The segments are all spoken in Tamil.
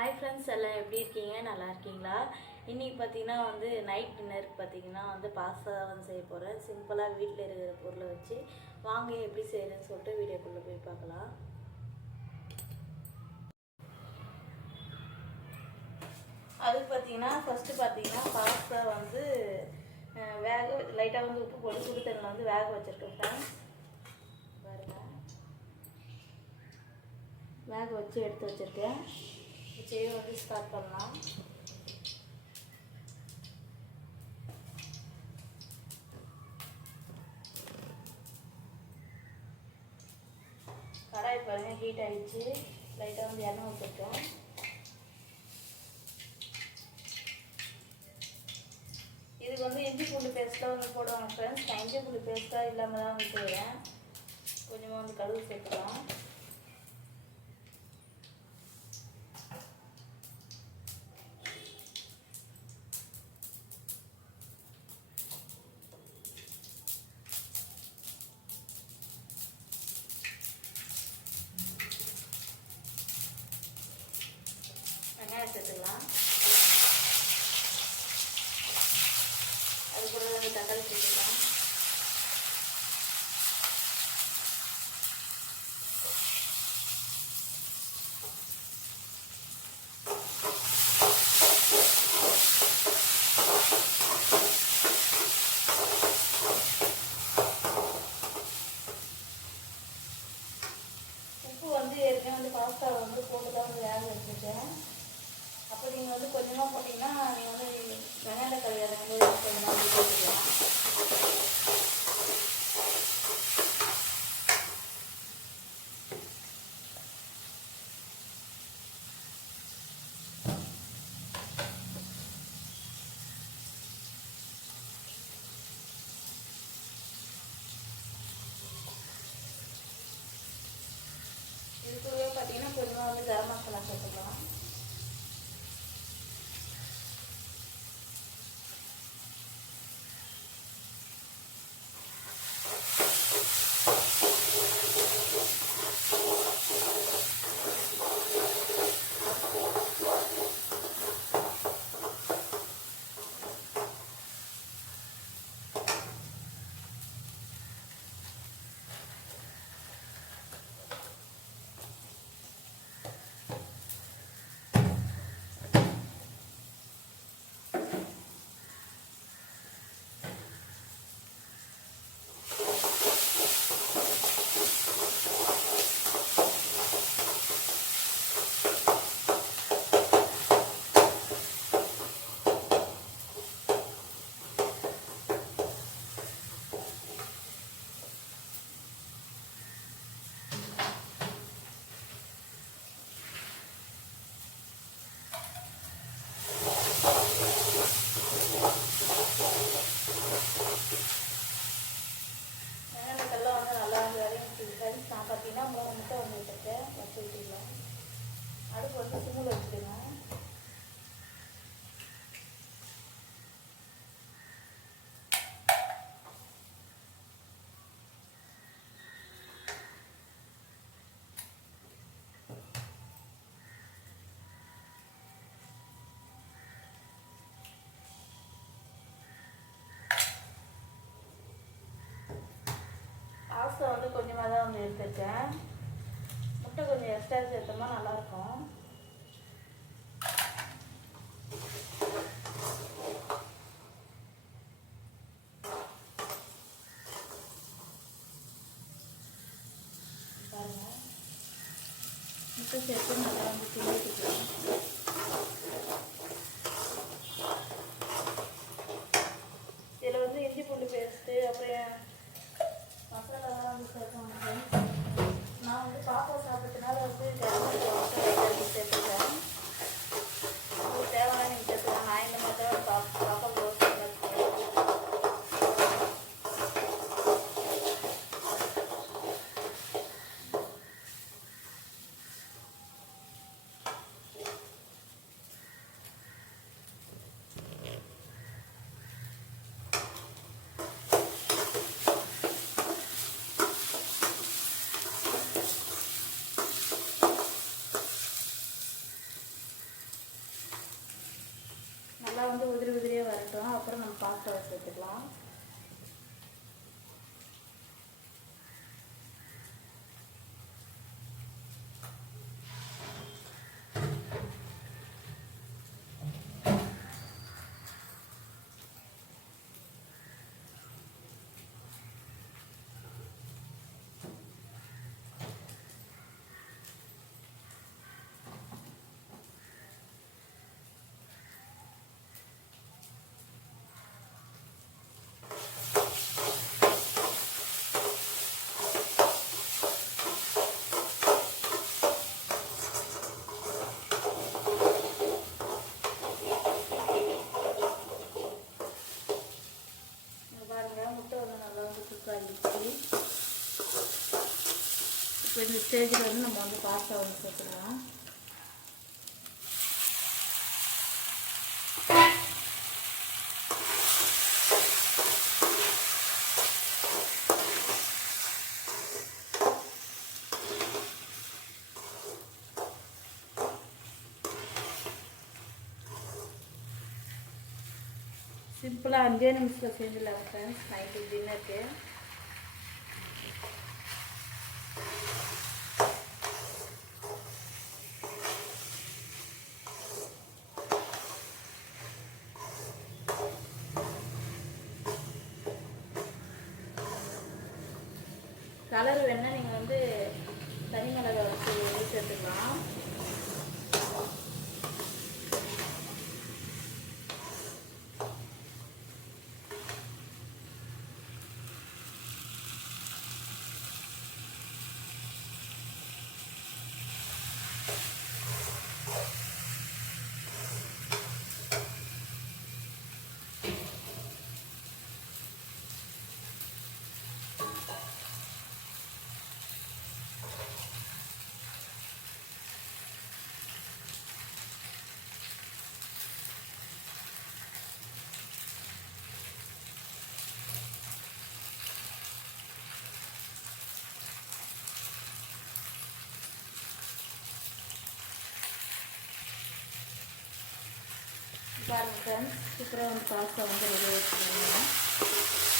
ஹாய் ஃப்ரெண்ட்ஸ் எல்லாம் எப்படி இருக்கீங்க? நல்லா இருக்கீங்களா? இன்றைக்கி பார்த்தீங்கன்னா வந்து நைட் டின்னருக்கு பார்த்தீங்கன்னா வந்து பாஸ்தா வந்து செய்ய போகிறேன் சிம்பிளாக வீட்டில் இருக்கிற பொருளை வச்சு வாங்க எப்படி செய்கிறேன்னு சொல்லிட்டு வீடியோக்குள்ளே போய் பார்க்கலாம். அதுக்கு பார்த்தீங்கன்னா ஃபஸ்ட்டு பார்த்தீங்கன்னா பாஸ்தா வந்து வேக லைட்டாக வந்து உப்பு போட்டு சுடு தண்ணியில் வந்து வேக வச்சுருக்கேன் ஃப்ரெண்ட்ஸ் பாருங்க. வேக வச்சு எடுத்து வச்சுருக்கேன். செய்ய வந்து ஸ்டார்ட் பண்ணலாம். கடாய் பாருங்க ஹீட் ஆயிடுச்சு. லைட்டாக வந்து எண்ணெய் ஊற்றிருக்கேன் இதுக்கு வந்து இஞ்சி பூண்டு பேஸ்ட்டாக வந்து போடுவாங்க ஃப்ரெண்ட்ஸ் நான் இஞ்சி பூண்டு பேஸ்ட்டாக இல்லாமல் தான் வந்து செய்கிறேன் கொஞ்சமாக வந்து கடுகு சேர்த்துக்கலாம். அது தக்காளி சேர்த்துக்கலாம் வெங்காயம் நான் பார்த்தீங்கன்னா மூணு முட்டை வந்து வச்சு விட்டுக்கலாம் அடுப்பு வந்து சிம்மில் வச்சுடுங்க பாஸ்தா வந்து கொஞ்சமாக தான் வந்து எடுத்துருக்கேன். முட்டை கொஞ்சம் எக்ஸ்ட்ரா சேர்த்தோம்னா நல்லாயிருக்கும். பாருங்கள் முட்டை சேர்த்து நல்லா வந்துச்சு. வந்து உதிரி உதிரியாக வரட்டும். அப்புறம் நம்ம பாஸ்தா சேர்த்துக்கலாம் வந்துச்சு இப்போ இந்த ஸ்டேஜில் வந்து நம்ம வந்து பாஸ்தா வந்து சேர்த்துக்கலாம் சிம்பிளாக அஞ்சே நிமிஷத்தில் செஞ்சிடலாம் சார் நைட்டு டின்னர் கலர் வேணால் நீங்கள் வந்து தனி மிளகா வச்சு சேர்த்துக்கலாம். பாருங்க ஃப்ரெண்ட்ஸ் சூப்பராக வந்து பாஸ்தா வந்து ரெடி வச்சுக்கோங்க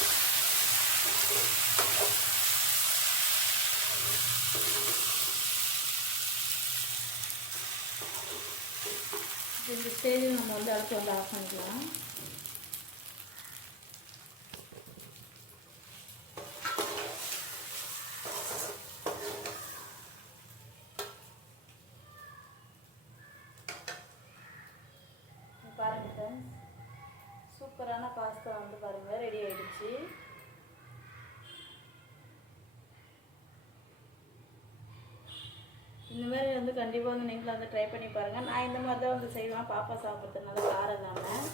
இந்த ஸ்டேஜில் நம்ம வந்து அடுத்து வந்து ஆஃப் பண்ணிக்கலாம். சூப்பரான பாஸ்தா வந்து பாருங்கள் ரெடி ஆகிடுச்சு இந்த மாதிரி வந்து கண்டிப்பாக வந்து நீங்களும் வந்து ட்ரை பண்ணி பாருங்கள் நான் இந்த மாதிரி தான் வந்து செய்வேன். பாப்பா சாப்பிட்றதுனால காரம் இல்லாமல்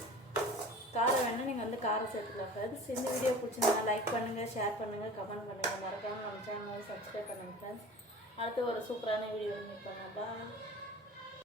காரம் வேணால் நீங்கள் வந்து காரம் சேர்த்துக்கலாம் ஃப்ரெண்ட்ஸ் இந்த வீடியோ பிடிச்சிருந்தா லைக் பண்ணுங்கள் ஷேர் பண்ணுங்கள் கமெண்ட் பண்ணுங்கள் மறக்காமல் நம்ம சேனல் சப்ஸ்கிரைப் பண்ணுங்கள் ஃப்ரெண்ட்ஸ் அடுத்து ஒரு சூப்பரான வீடியோ மீட் பண்ணலாம்